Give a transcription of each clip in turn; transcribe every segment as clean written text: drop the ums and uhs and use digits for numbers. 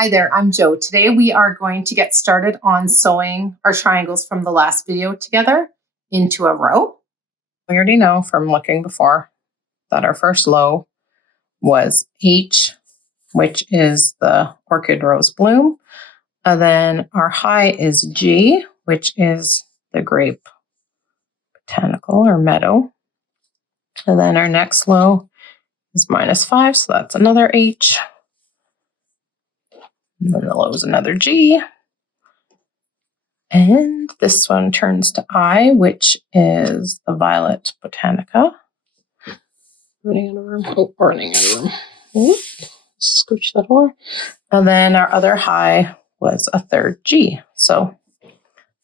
Hi there, I'm Jo. Today we are going to get started on sewing our triangles from the last video together into a row. We already know from looking before that our first low was H, which is the orchid rose bloom. And then our high is G, which is the grape botanical or meadow. And then our next low is -5, so that's another H. And then the low is another G. And this one turns to I, which is the violet botanica. Running out of room. Oh, running out of room. Scooch that over. And then our other high was a third G. So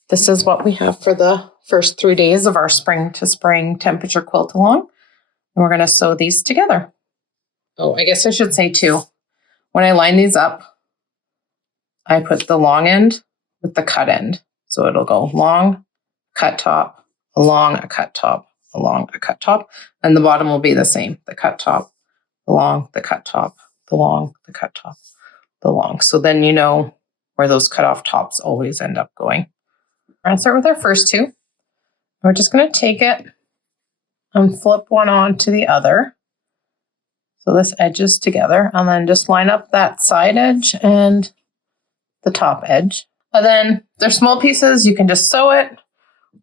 this is what we have for the first 3 days of our spring to spring temperature quilt along. And we're going to sew these together. Oh, I guess I should say too, when I line these up, I put the long end with the cut end. So it'll go long, cut top, along a cut top, along a cut top. And the bottom will be the same. The cut top, the long, the cut top, the long, the cut top, the long. So then you know where those cut off tops always end up going. We're going to start with our first two. We're just going to take it and flip one on to the other. So this edges together, and then just line up that side edge and the top edge. And then they're small pieces. You can just sew it,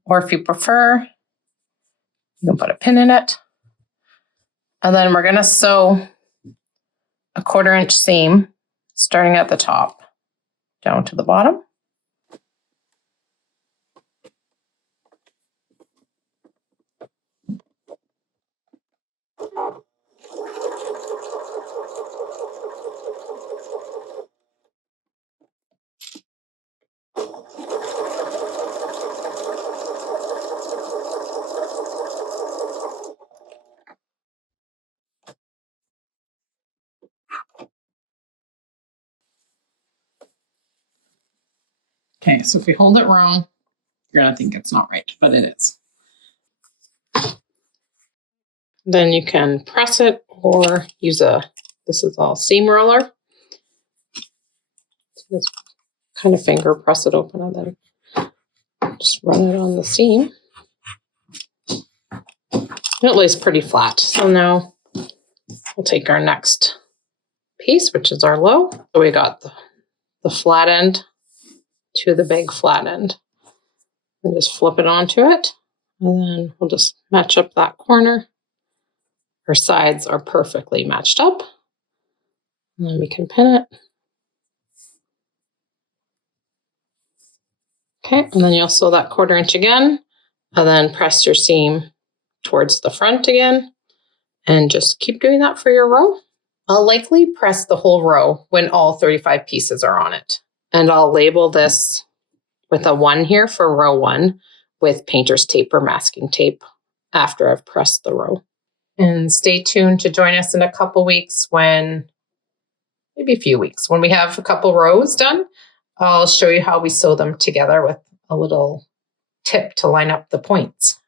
or if you prefer, you can put a pin in it. And then we're going to sew a 1/4 inch seam starting at the top down to the bottom. Okay, so if we hold it wrong, you're going to think it's not right, but it is. Then you can press it or use this is all seam roller. So just kind of finger press it open and then just run it on the seam. It lays pretty flat. So now we'll take our next piece, which is our low. So we got the flat end to the big flat end. And just flip it onto it. And then we'll just match up that corner. Our sides are perfectly matched up. And then we can pin it. Okay, and then you'll sew that 1/4 inch again, and then press your seam towards the front again, and just keep doing that for your row. I'll likely press the whole row when all 35 pieces are on it. And I'll label this with a 1 here for row 1 with painter's tape or masking tape after I've pressed the row. And stay tuned to join us in a couple weeks when we have a couple rows done. I'll show you how we sew them together with a little tip to line up the points.